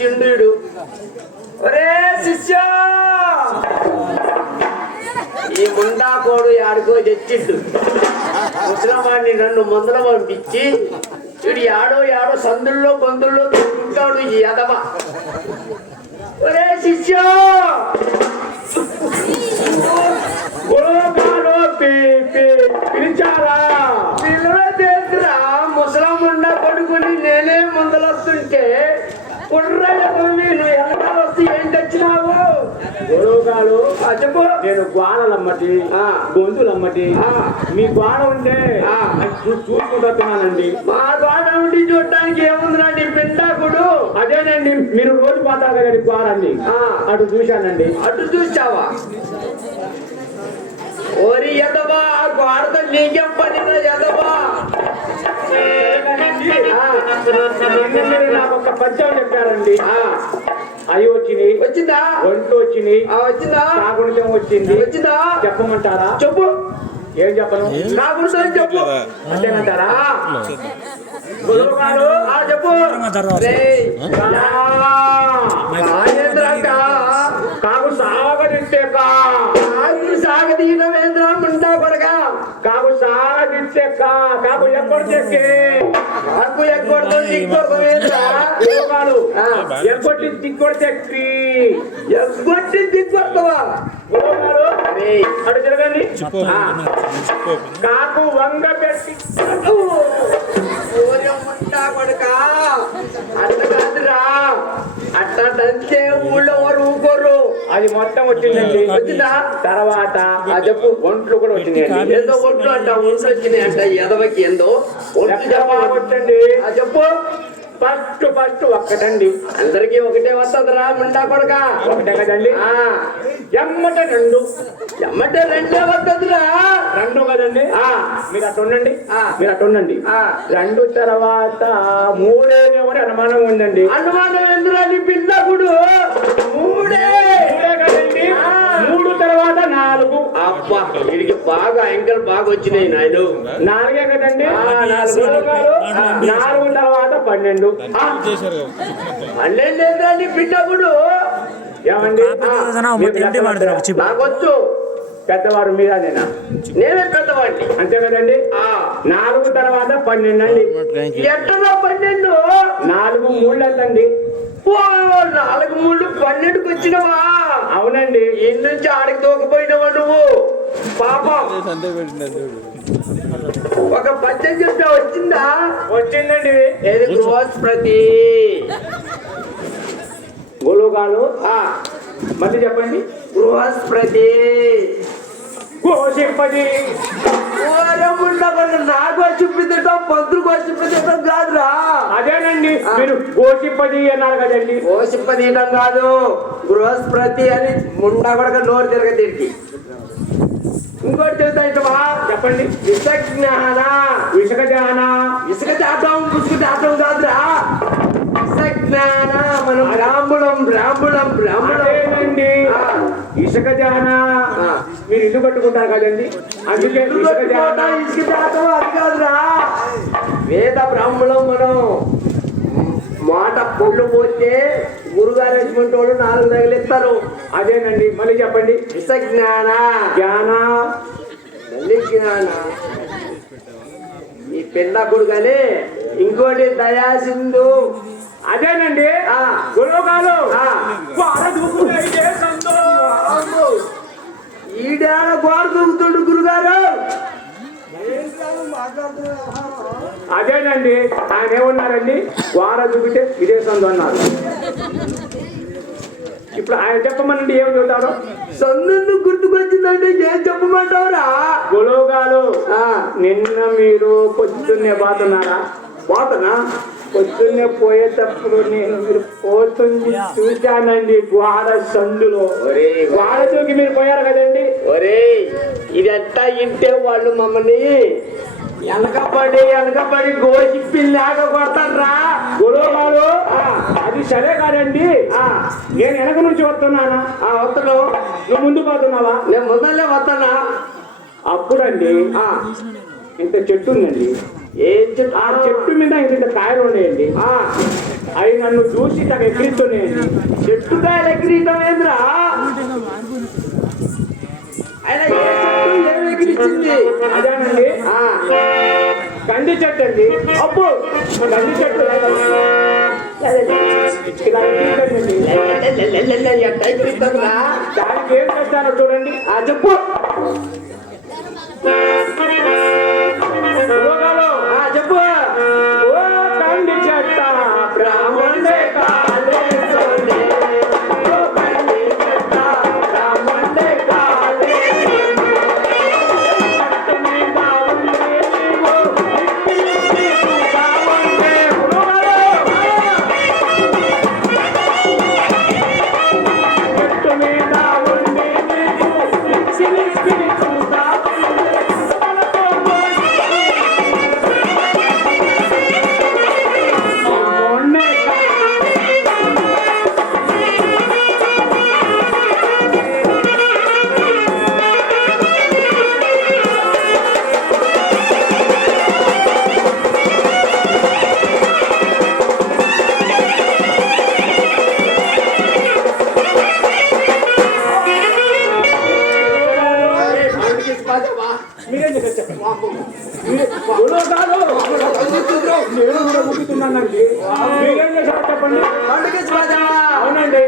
చిండు. ఒరే శిష్య, ఈ ముండా కోడు ఆడుకో తెచ్చిండు. ముసలవాడిని 2 మందులు పంపించి వీడు యాడో సందుల్లో బంధుల్లో ఉంటాడు ఈ యదవ. ఒరే శిష్య, పిలిచారా? పిల్లరా ముసలమ్మ పడుకుని నేనే ముందలొస్తుంటే నువ్వు ఎనకాల వస్తే ఏం తెచ్చినావు? గొడవగాలు చెప్పు. నేను గోడలమ్మటి గొంతులమ్మటి. మీ గోడ ఉంటే చూసుకుంటున్నానండి. మా గోడ ఉండి చూడటానికి ఏముందిరండి పిండాకుడు? అదేనండి, మీరు రోజు పోతారు కదండి గోడని, అటు చూశానండి. అటు చూసావా? ఓరి ఎదవా, గోడతో నీకేం పని ఎదవా? నాకు ఒక పద్యం చెప్పారండి. అవి వచ్చినాయి. వచ్చిందా? ఒంట్లో వచ్చినాయి. వచ్చిందా? కాగుణితం వచ్చింది. వచ్చిందా? చెప్పమంటారా? చెప్పు. ఏం చెప్పను? కాగుణితం చెప్పు. అంతేనంటారా? చెప్పు. కాగు సాగదిస్తే సాగదీయమేంద్ర ముండా కొడగా. కాగు సాగదిస్తే కాగు ఎక్కడికి కాకు ఎక్కడతో దిగ్గొడతావేంద్రా? ఎగ్గొట్టి దిగ్గొడితే ఎగ్గొట్టి దిగ్గొడతావా? అటు తిరగండి. కాకు వంగ పెట్టి ఉంటా కొడక. అట్ట కాదురా, అట్లా దంతే ఊళ్ళో వారు ఊకోరు. అది మొత్తం వచ్చిందండి. వచ్చిందా? తర్వాత చెప్పు. ఒంట్లు కూడా వచ్చినాయండి. ఏదో ఒంట్లు అంట, ఒంట్లు వచ్చినాయి అంట. ఎదవకి ఏందో వచ్చండి. చెప్పు. ఫస్ట్ ఒక్కటండి. అందరికి ఒకటే వస్తుందిరా ముండా కొడక. ఒకటే కదండి. ఎమ్మట 2. ఎమ్మటే 2 వస్తుందిరా. 2 కదండి. మీరు అటు ఉండండి. మీరు అటు ఉండండి. 2 తర్వాత 3 అనుమానం ఉందండి. అనుమానం ఎందురా నీ పిల్లకుడు? 3 కదండి. 3 తర్వాత 4. అబ్బా, వీడికి బాగా యాంకల్ బాగా వచ్చినాయి నాయుడు. 4 కదండి. 4 తర్వాత 12. 12 ఏంద్రా నీ పిల్లకుడు? ఏమండి? నాకొచ్చు. పెద్దవారు మీరేనా? నేనే పెద్దవాడిని. అంతే కదండి. 4 తర్వాత 12 అండి. ఎట్టలో 12? 4 3 అండి. 4 3 12కి వచ్చినవా? అవునండి. ఇంటి నుంచి ఆడికి తోకపోయినవా నువ్వు? పాపం. ఒక పద్యం చెప్తా, వచ్చిందా? వచ్చిందండి. ఏది? గృహస్పతి. గొలుగాలు మళ్ళీ చెప్పండి. గృహస్పతి. గోసిపతి. నాకు చూపిద్దటం, పంతులకు చూపిద్దటం కాదురా. అదేనండి, మీరు గోసిపతి అన్నారు కదండి. గోసిపతి కాదు, గృహస్పతి అని ముండా కూడా నోరు తిరగదీనికి. ఇంకోటి చెబుతా, చెప్పండి. విషజ్ఞాన. విషకజాన. ఇసుక జాతం పుసుక జాతం కాదురా. విషజ్ఞాన. మనం బ్రాహ్మణులండి. ఇసుక జాన మీరు ఇల్లు కట్టుకుంటారు కదండి, అందుకే ఇసుక జాతం అది కాదురా. వేద బ్రాహ్మణం. మనం మాట పొళ్ళు పోతే గురుగారు వేసుకుంటే వాళ్ళు 4 తగిలిస్తారు. అదేనండి, మళ్ళీ చెప్పండి. విషజ్ఞాన. జ్ఞాన. మళ్ళీ జ్ఞాన. ఈ పెళ్ళకుడు కానీ ఇంకోటి దయాసింధు. అదేనండి. గురువుగారు ఈడాడ గోడ దూకుతాడు గురుగారు. అదేనండి, ఆయన ఏమన్నారండి? వార దూకితే విదేశంలో అన్నారు. ఇప్పుడు ఆయన చెప్పమనండి, ఏం చెబుతారో. సందు గుర్తుకొచ్చిందంటే ఏం చెప్పమంటావురా? గురువుగారు నిన్న మీరు పొద్దున్నే పోతున్నారా? పోతనా? పొద్దున్నే పోయేటప్పుడు నేను మీరు పోతుంది చూశానండి. గోడ సందులో గోడ దూకి మీరు పోయారు కదండి. ఒరే, ఇదంతా ఇంటే వాళ్ళు మమ్మల్ని వెనకబడి గోసి పిల్లాగా కొడతారా గురువుగారు. అది సరే కాదండి, నేను వెనక నుంచి వస్తున్నానా? వస్తున్నావు. నువ్వు ముందు పోతున్నావా? నేను ముందల్లే వస్తానా. అప్పుడండి ఇంత చెట్టు ఉందండి. ఏం చెట్టు ఆ చెట్టు మీద ఇంత కాయలు ఉన్నాయండి. అవి నన్ను చూసి నాకు ఎక్కిరిస్తున్నాయండి. చెట్టు కాయలు ఎగిరిటమేంద్రా ఆయన ఏ చెట్టు ఏమి ఎగిరిచింది అదేనండి కంది చెట్టు అండి. అబ్బో కంది చెట్టు ఇలా ఎక్కిరించండి. ఎట్ట ఎగిరిస్తుందా దానికి ఏం చేస్తానో చూడండి. చెప్పు రోగాలు చెప్పు ఓ కంది చెట్ట బ్రాహ్మణే కాలే సోలే. ఓ కంది చెట్ట బ్రాహ్మణే కాలే సోలే. చెట్టు మీద ఉండే నీవు ఇప్పి చూసావంటే. రోగాలు చెట్టు మీద ఉండే నీవు ఇప్పి చూసావంటే. మీరేం చెప్పండి. నేను కూడా ముక్కుతున్నానండి. మీరేం చేశారు చెప్పండి. అవునండి.